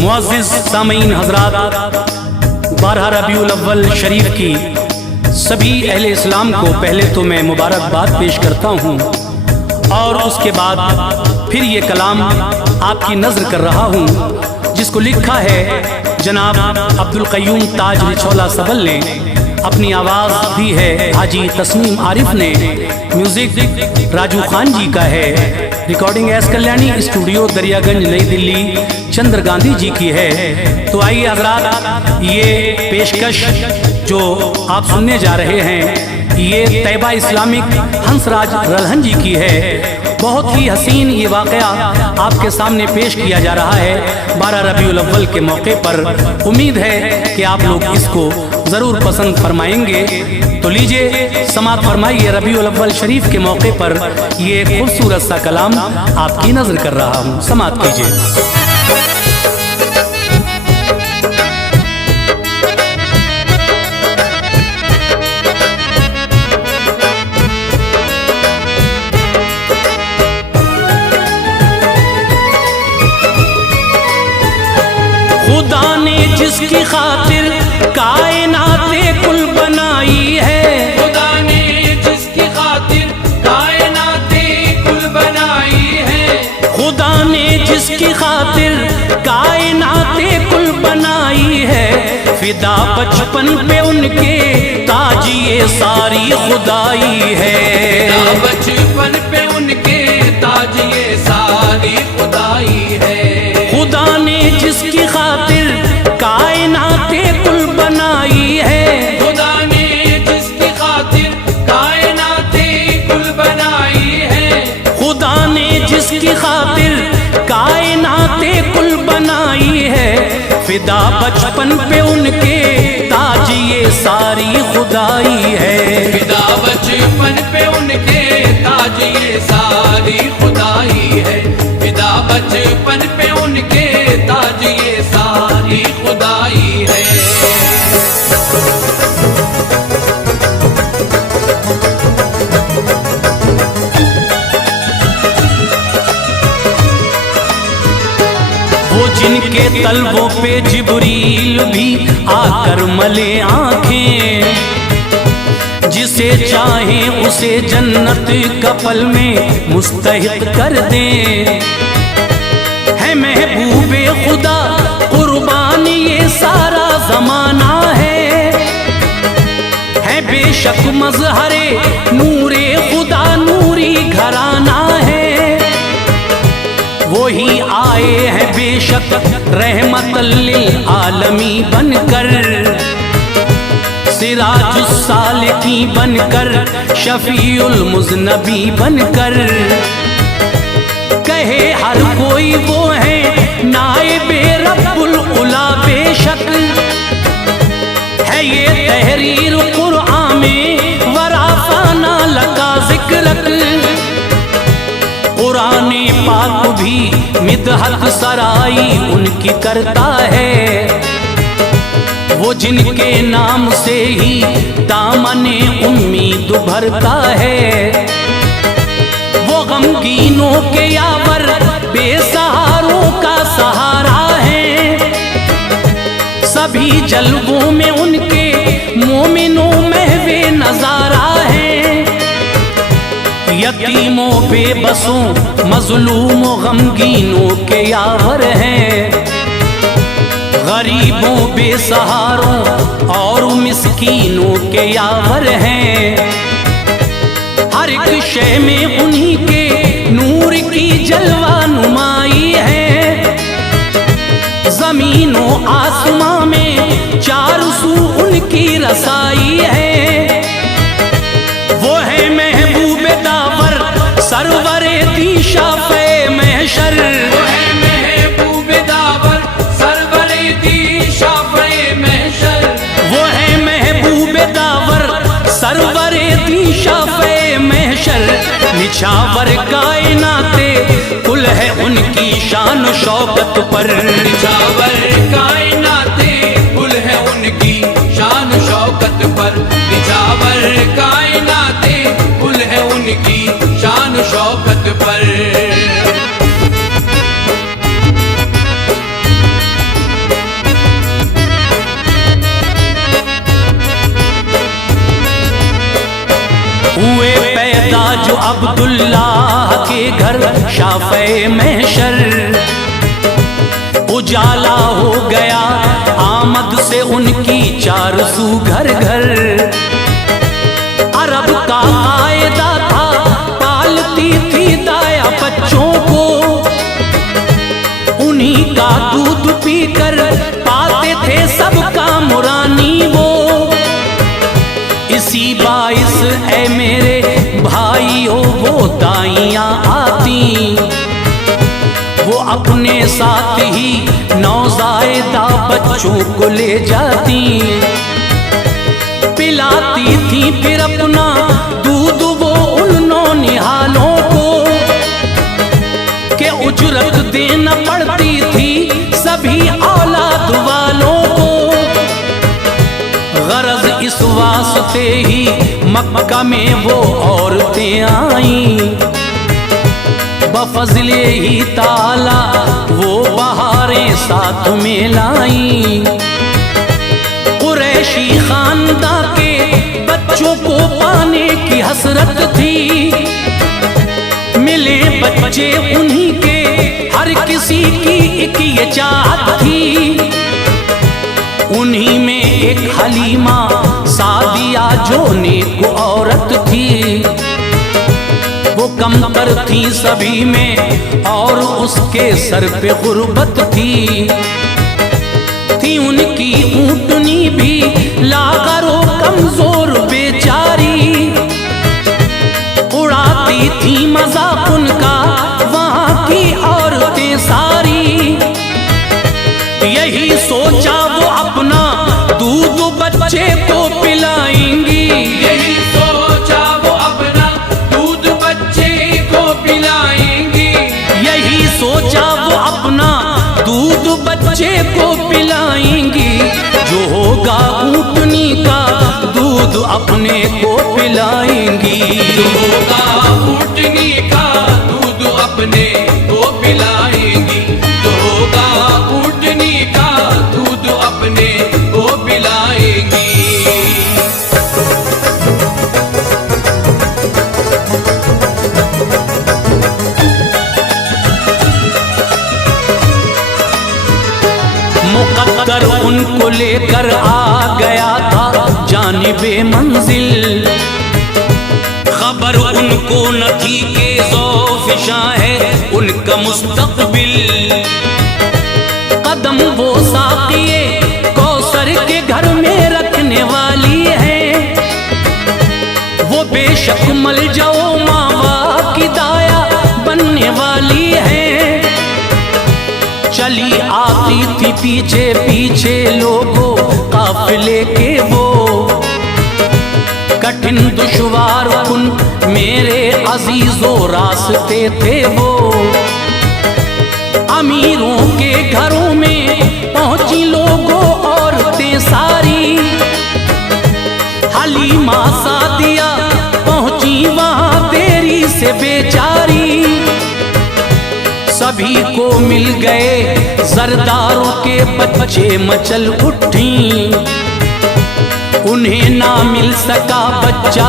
मुअज़्ज़िज़ सामीन हज़रात, 12 रबीउल अव्वल शरीफ की सभी अहले इस्लाम को पहले तो मैं मुबारकबाद पेश करता हूँ और उसके बाद फिर ये कलाम आपकी नज़र कर रहा हूँ जिसको लिखा है जनाब अब्दुल क़य्यूम ताज रिछौला सबल ने, अपनी आवाज़ दी है हाजी तस्नीम आरिफ ने, म्यूज़िक राजू खान जी का है, recording S Kalyani studio Daryaganj नई दिल्ली चंद्र गांधी जी की है। तो आइए हजरात, ये पेशकश जो आप सुनने जा रहे हैं ये तैयबा इस्लामिक हंसराज रल्हन जी की है। बहुत ही हसीन ये वाक़या आपके सामने पेश किया जा रहा है 12 रबीउल अव्वल के मौके पर। उम्मीद है कि आप लोग इसको ज़रूर पसंद फरमाएंगे। तो लीजिए समात फरमाइए, रबीउल अव्वल शरीफ के मौके पर ये खूबसूरत सा कलाम आपकी नज़र कर रहा हूँ, समात कीजिए। खुदा ने जिसकी खातिर कायनाते कुल बनाई है, खुदा ने जिसकी खातिर कायनाते कुल बनाई है, खुदा ने जिसकी खातिर कायनाते कुल बनाई है, फिदा बचपन पे उनके ताजिए सारी खुदाई है, फिदा बचपन पे उनके ताजिए सारी खुदाई है। खुदा ने जिसकी खातिर कायनाते कुल बनाई है, खुदा ने जिसकी खातिर कायनाते कुल बनाई है, खुदा ने जिसकी खातिर कायनाते कुल बनाई है, फिदा बचपन पे उनके ताजिए सारी खुदाई है, फिदा बचपन पे उनके ताजिए सारी खुदाई है, फिदा बचपन पे उनके ताजिए सारी खुदाई है। वो जिनके तलवों पे जिब्रील भी आकर मले आंखें, जिसे चाहे उसे जन्नत कपल में मुस्तहिक कर दे, है महबूबे खुदा कुर्बान ये सारा जमाना है बेशक मजहरे नूरे खुदा नूरी घराना है, वही आए हैं बेशक रहमतल लिल आलमी बनकर, सिराजुस सालिकी बनकर, शफीउल मुज़नबी बनकर, कहे हर कोई वो है नाइबे रब्बुल उला, बेशक है ये तहरीर कुरआन में वराफाना लगा जिक्रक, कुरान पाक भी मिदहत सराई उनकी करता है, वो जिनके नाम से ही दामने उम्मीद भरता है, वो गमगीनों के यावर बेसहारों का सहारा है, सभी जलवों में उनके मोमिनों महवे नजारा है, यतीमों बेबसों मजलूमों गमगीनों के यावर हैं, गरीबों बेसहारों और मिस्कीनों के यावर हैं, हर एक शय में उन्हीं के नूर की जलवा नुमाई है, जमीनों आसमां में चार सू उनकी रसाई है, वो है महबूब दावर सरवरे दी शाफ़े महशर, वो है महबूब दावर सरवरे दी शाफ़े महशर, वो है महबूब दावर सरवरे दी शाफ़े महशर, निछावर कायनाते कुल है उनकी शान शौकत पर, निछावर कायनाते कुल है उनकी शान शौकत पर, निछावर कायनाते कुल है उनकी शान शौकत पर। अब्दुल्लाह के घर शाफ़े महशर, उजाला हो गया आमद से उनकी 400 घर घर। अरब का कायदा था, पालती थी दाया बच्चों को, उन्हीं का दूध पीकर पाते थे सबका मुरानी वो। इसी बाइस ऐ मेरे भाइयों वो दाइयां आती, वो अपने साथ ही नौज़ायदा बच्चों को ले जाती, पिलाती थी फिर अपना दूध वो उन नौनिहालों को, के उजरत देना पड़ती थी सभी औलाद वालों को। गरज इस वास्ते ही मक्का में वो औरतें आईं, बफज़ले ही ताला वो बहारें साथ में लाईं। कुरैशी खानदां के बच्चों को पाने की हसरत थी, मिले बच्चे उन्हीं के हर किसी की एक ये चाहत थी। उन्हीं में एक हलीमा सादिया जो नेक औरत थी, वो कमतर थी सभी में और उसके सर पे गुर्बत थी। उनकी ऊँटनी भी लागरो कमजोर बेचारी, उड़ाती थी मजाक उनका वहाँ की औरतें सारी। यही सोचा वो अपना दूध बच्चे को पिलाएंगी, यही सोचा वो अपना दूध बच्चे को पिलाएंगी, यही सोचा वो अपना दूध बच्चे को पिलाएंगी। जो होगा ऊँटनी का दूध अपने को पिलाएंगी, जो होगा ऊँटनी का दूध अपने को पिलाएंगी, जो होगा ऊँटनी का दूध अपने को पिलाएंगी। मुकद्दर उनको लेकर आ गया था जानिबे मंजिल, खबर उनको न थी कि ज़ौफ़िशां है उनका मुस्तक़बिल। कदम वो साक़िए कौसर के घर में रखने वाली है, वो बेशक मल जाओ मावा की दाया बनने वाली है। चली आती थी पीछे पीछे लोगों काफिले के वो, कठिन दुश्वार कुन मेरे अजीजों रास्ते थे वो। अमीरों के घरों में पहुंची लोगों औरतें सारी, हलीमा सादिया पहुंची वहां देरी से बेचारी। सभी को मिल गए जरदारों के बच्चे मचल उठी, उन्हें ना मिल सका बच्चा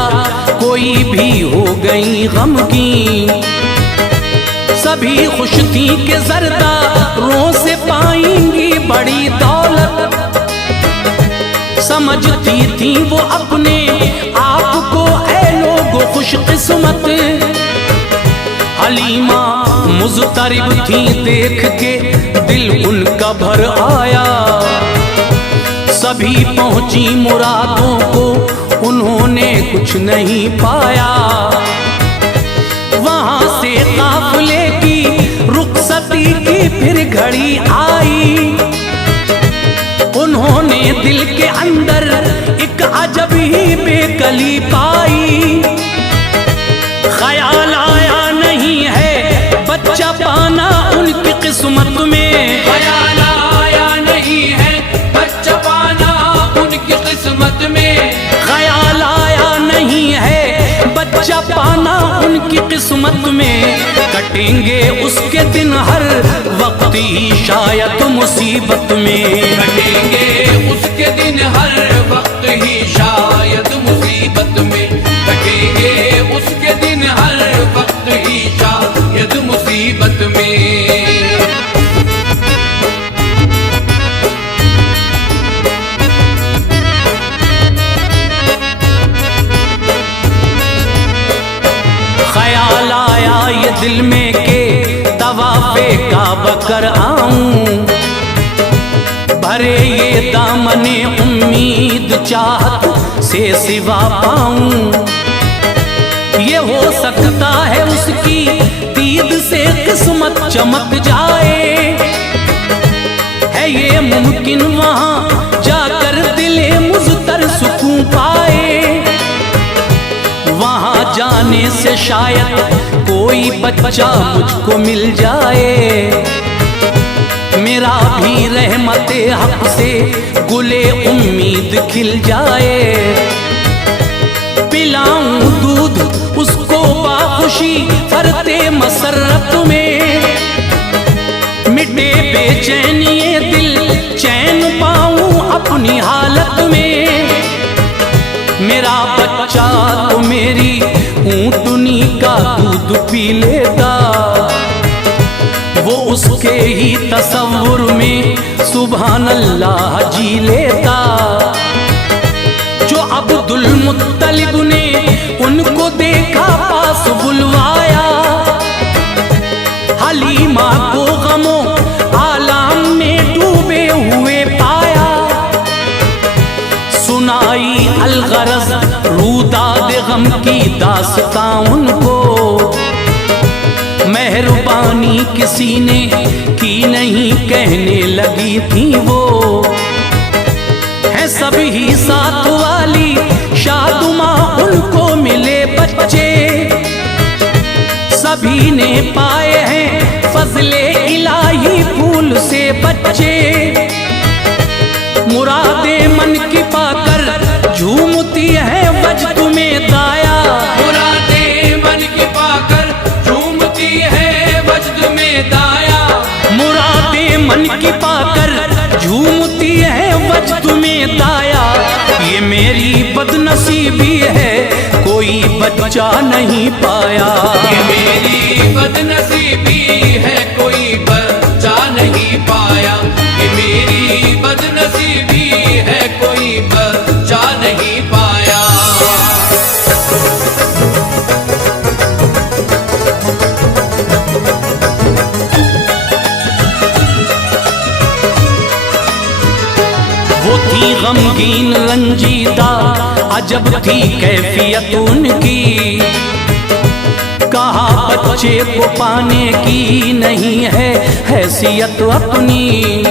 कोई भी हो गई गमगीन। सभी खुश थी कि जरदारों से पाएंगी बड़ी दौलत, समझती थी वो अपने आप को ऐ लोगो खुशकिस्मत। हलीमा मुज़तरिब थी देख के दिल उनका भर आया, सभी पहुंची मुरादों को उन्होंने कुछ नहीं पाया। वहां से काफिले की रुखसती की फिर घड़ी आई, उन्होंने दिल के अंदर एक अजब ही बेकली पाई। ख्याल आया नहीं है बच्चा पाना उनकी किस्मत में, ख्याल आया नहीं है बच्चा पाना उनकी किस्मत में, ख्याल आया नहीं है बच्चा पाना उनकी किस्मत में। कटेंगे उसके दिन हर वक्त ही शायद मुसीबत में, कटेंगे उसके दिन हर वक्त ही शायद मुसीबत में, कटेंगे उसके दिन हर कर आऊं, भरे ये दामने उम्मीद चाहत से सिवा पाऊं। ये हो सकता है उसकी दीद से किस्मत चमक जाए, है ये मुमकिन वहां जाकर दिले मुझतर सुकून पाए। वहां जाने से शायद कोई बच्चा मुझको मिल जाए, मेरा भी रहमते हक से गुले उम्मीद खिल जाए। पिलाऊं दूध उसको बाखुशी फरते मसरत में, मिटे बेचैनी ये दिल चैन पाऊं अपनी हालत में। मेरा बच्चा तो मेरी ऊँटनी का दूध पी लेता, वो उसके ही तसव्वुर में सुभान अल्लाह जी लेता। जो अब्दुल मुत्तलिब ने उनको देखा पास बुलवाया, हलीमा को गमो आलाम में डूबे हुए पाया। सुनाई अलगरज रूदाद गम की दास्तां उनको, मेहरबानी किसी ने की नहीं कहने लगी थी वो। है सभी साथ वाली शादुमा उनको मिले बच्चे, सभी ने पाए हैं फजले इलाही फूल से बच्चे। मुरादे मन की पाकर झूमती है वजद में दाया, मुरादे मन की पाकर झूमती है वजद में दाया। मुरादे मन की पाकर झूमती है वजद में दाया। ये मेरी बदनसीबी है कोई बच्चा नहीं पाया, ये मेरी बदनसीबी है कोई बच्चा नहीं पाया। ये मेरी बदनसीबी है कोई बच्चा नहीं पाया। वो थी गमगीन रंजीदा अजब थी कैफियत उनकी, कहा बच्चे को पाने की नहीं है हैसियत अपनी।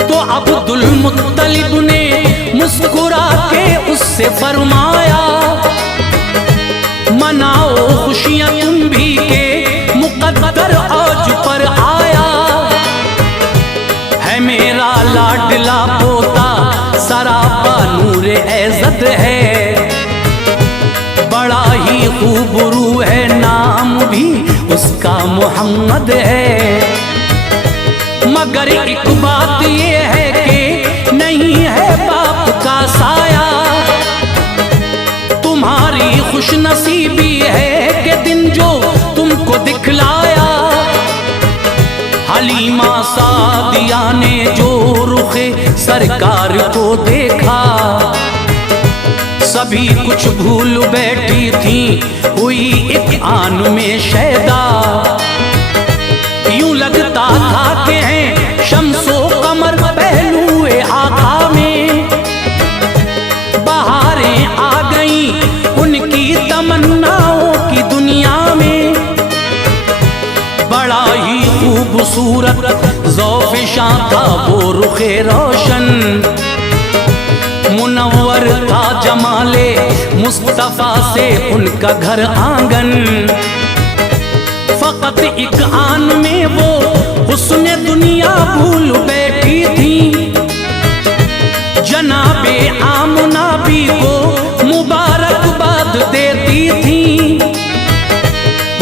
तो अब्दुल मुत्तलिब ने मुस्कुरा के उससे फरमाया, मनाओ खुशियां तुम भी के मुकद्दर आज पर आया। है मेरा लाडला पोता सरापा नूर एज़त है, बड़ा ही खूबरू है नाम भी उसका मोहम्मद है। मगर एक बात ये है कि नहीं है बाप का साया, तुम्हारी खुशनसीबी है कि दिन जो तुमको दिखलाया। हलीमा सादिया ने जो रुखे सरकार को देखा, सभी कुछ भूल बैठी थी हुई एक आन में शैदा। यूं लगता था कि हैं शम्सो कमर पहलुए आका में, बहारें आ गई उनकी तमन्नाओं की दुनिया में। बड़ा ही खूबसूरत ज़ौफ़िशां था वो रुखे रोशन, मुनव्वर था जमाले मुस्तफ़ा से उनका घर आंगन। फ़कत एक आन में वो हुस्न दुनिया भूल बैठी थी, जनाबे आमना भी को मुबारकबाद देती थी।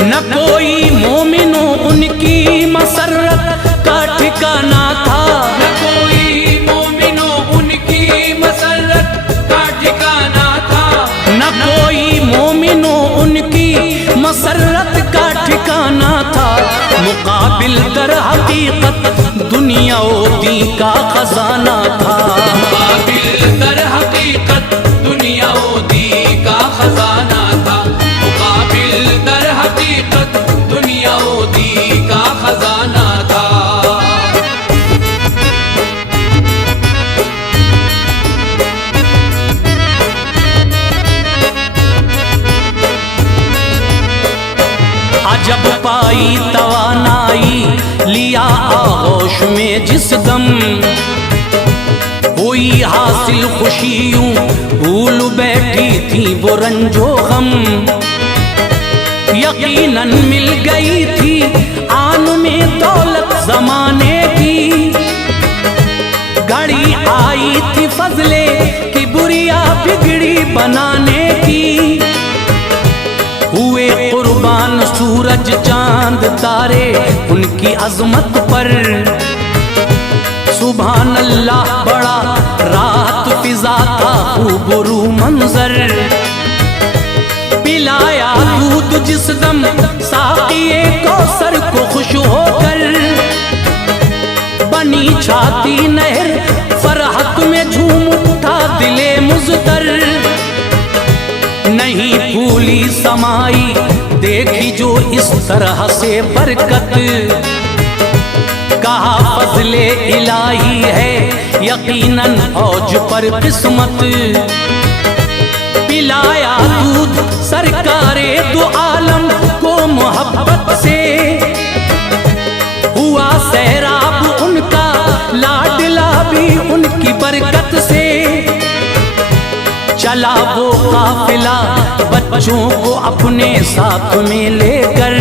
न कोई मोमिनो उनकी मसरत का ठिकाना था, न कोई मोमिनो उनकी मसरत का ठिकाना था। न कोई मोमिनो उनकी मसरत का ठिकाना था। मुकाबिल दर हकीकत दुनिया दी का खजाना था, मुकाबिल दर हकीकत दुनिया दी का खजाना था। मुकाबिल दर हकीकत दुनिया दी का खजाना था। भाई लिया आगोश में जिस दम, कोई हासिल खुशी यूं भूल बैठी थी वो रंजो गम। यकीनन मिल गई थी आन में दौलत जमाने की, घड़ी आई थी फजले की बुरिया बिगड़ी बनाने की। हुए कुर्बान सूरज चांद तारे उनकी अजमत पर, सुभान अल्लाह बड़ा रात फिजा था खूबरू मंजर। पिलाया दूध जिस दम साक़िए कौसर को खुश होकर, बनी छाती नहर फरहत में झूम उठा दिले मुज़तर। नहीं फूली समाई देखी जो इस तरह से बरकत, कहा फजले इलाही है यकीनन औज पर किस्मत। पिलाया दूध सरकारे दो आलम को मोहब्बत से, हुआ सैराब उनका लाडला भी उनकी बरकत से। चला वो काफिला बच्चों को अपने साथ में लेकर,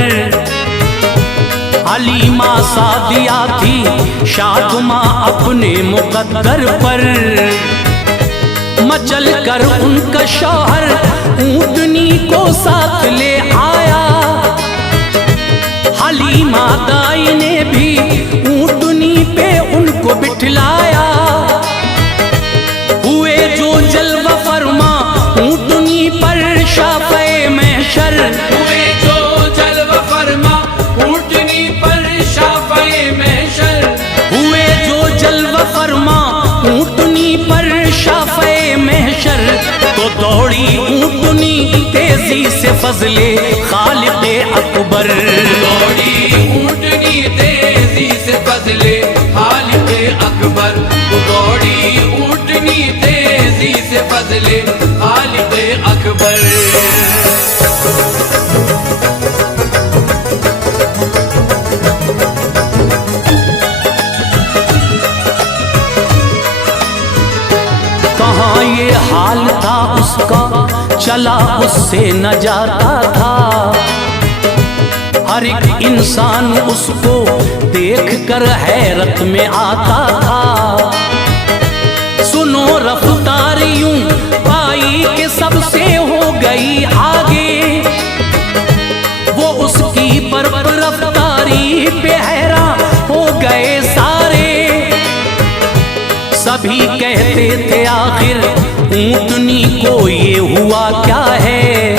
हलीमा सादिया थी शादुमा अपने मुकद्दर पर। मचल कर उनका शौहर ऊँटनी को साथ ले आया, हलीमा दाई ने भी ऊँटनी पे उनको बिठलाया। हुए जो जलवा फरमा ऊँटनी पर शाफ़े महशर, हुए जो जलवा फरमा ऊँटनी पर शाफ़े महशर। हुए जो जलवा फरमा ऊँटनी पर शाफ़े महशर। तो दौड़ी ऊँटनी तेजी से फजले खालिक़े अकबर, दौड़ी ऊँटनी तेजी से फजले खालिक़े अकबर। दौड़ी ऊँटनी तेजी से फजले खालिक़े अकबर। कहाँ ये हाल था उसका चला उससे न जाता था। हर एक इंसान उसको देख कर हैरत में आता था। सुनो रफ्तार यूं पाई के सबसे हो गई आगे, वो उसकी बर्फ रफ्तारी पे हैरान हो गए सारे। सभी कहते थे आखिर ऊँटनी को ये हुआ क्या है,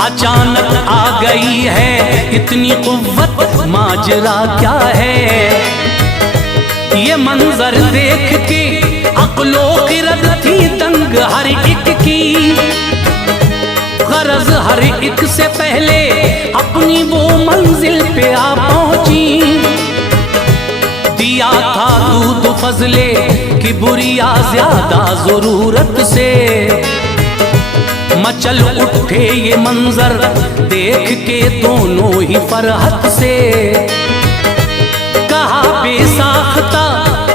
अचानक आ गई है इतनी कुव्वत, माजरा क्या है। ये मंजर देख के अक्लो गिरद थी दंग हर एक की, गरज हर एक से पहले अपनी वो मंजिल पे आ पहुंची। दिया था दूध फजले की बुरिया ज्यादा जरूरत से, मचल उठे ये मंजर देख के दोनों ही फरहत से। कहा बेसाख्ता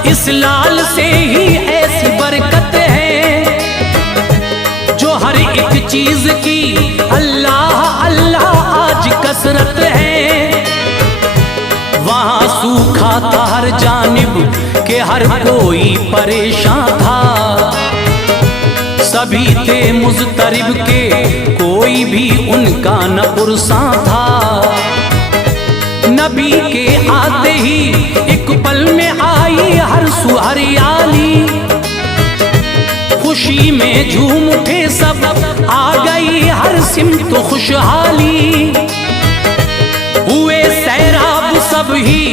इस लाल से ही ऐसी बरकत है, जो हर एक चीज की अल्लाह अल्लाह आज कसरत है। वहाँ सूखा था हर जानिब के हर कोई परेशान था, सभी थे मुज़तरिब के कोई भी उनका न पुरसा था। नबी के आते ही एक पल में आई हर सू हरियाली, खुशी में झूम उठे सब, आ गई हर सिमत खुशहाली। हुए सैराब सब ही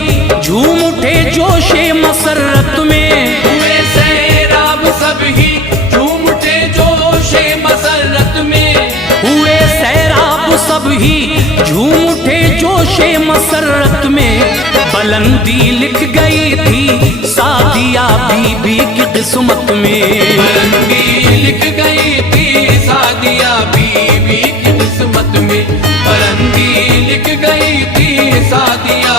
झूम उठे जोशे मसरत में, हुए सैराब सब ही झूम उठे जोशे मसरत में। हुए सैराब सब ही झूम उठे जोशे मसरत में। बुलंदी लिख गई थी सादिया बीबी की किस्मत में, बुलंदी लिख गई थी सादिया बीबी की किस्मत में। बुलंदी लिख गई थी सादिया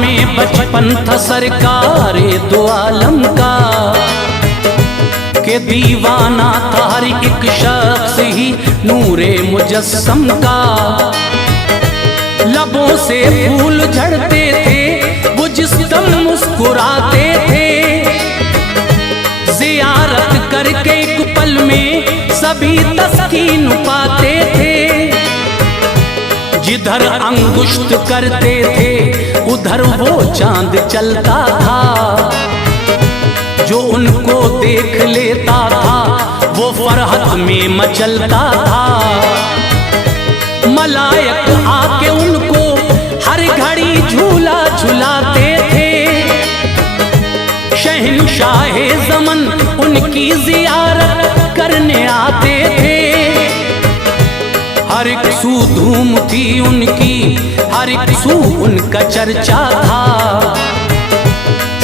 में बचपन था सरकार दो आलम का, के दीवाना था हर एक शख्स ही नूरे मुजस्सम का। लबों से फूल झड़ते थे वो जिस दम मुस्कुराते थे, ज़ियारत करके एक पल में सभी तस्कीन पाते थे। जिधर अंगुष्ठ करते थे उधर वो चांद चलता था, जो उनको देख लेता था वो फरहत में मचलता था। मलायक आके उनको हर घड़ी झूला झुलाते थे, शहंशाहे ज़मन उनकी ज़ियारत करने आते थे। हर एक सू धूम थी उनकी, हर एक सू उनका चर्चा था,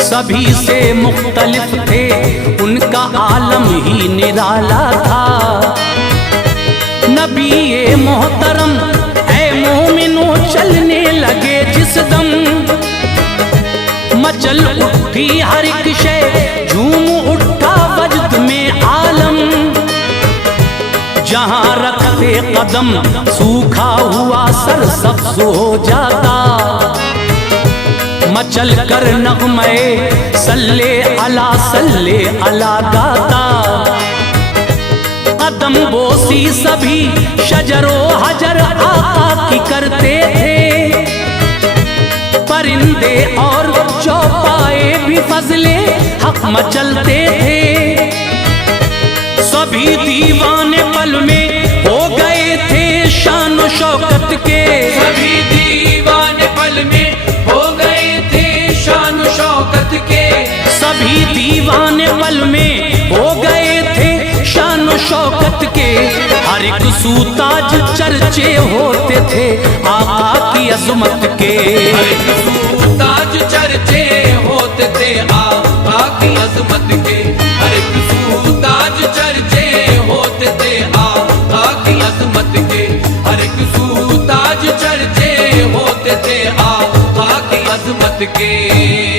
सभी से मुख्तलिफ थे उनका आलम ही निराला था। नबी ए मोहतरम ऐ मोमिनो चलने लगे जिस दम, मचल उठी हर एक शय झूम उठा वजद में आलम। जहां रखते कदम सूखा हुआ सर सब्ज हो जाता, मचल कर नगमे सल्ले अला गाता। कदम बोसी सभी शजरो हजर आका की करते थे, परिंदे और चौपाए भी फजले हक मचलते थे। सभी दीवाने पल में हो गए थे शान व शौकत के, सभी दीवाने पल में हो गए थे शान व शौकत के। सभी दीवाने पल में हो गए थे शान व शौकत के। हर एक सू ताज चर्चे होते थे आका की अज़मत के, हर एक सू ताज चर्चे होते थे आका की अज़मत के। हर एक सू ताज चर्चे होते थे आका की अज़मत के। हर एक सू ताज चर्चे होते थे आका की अज़मत के।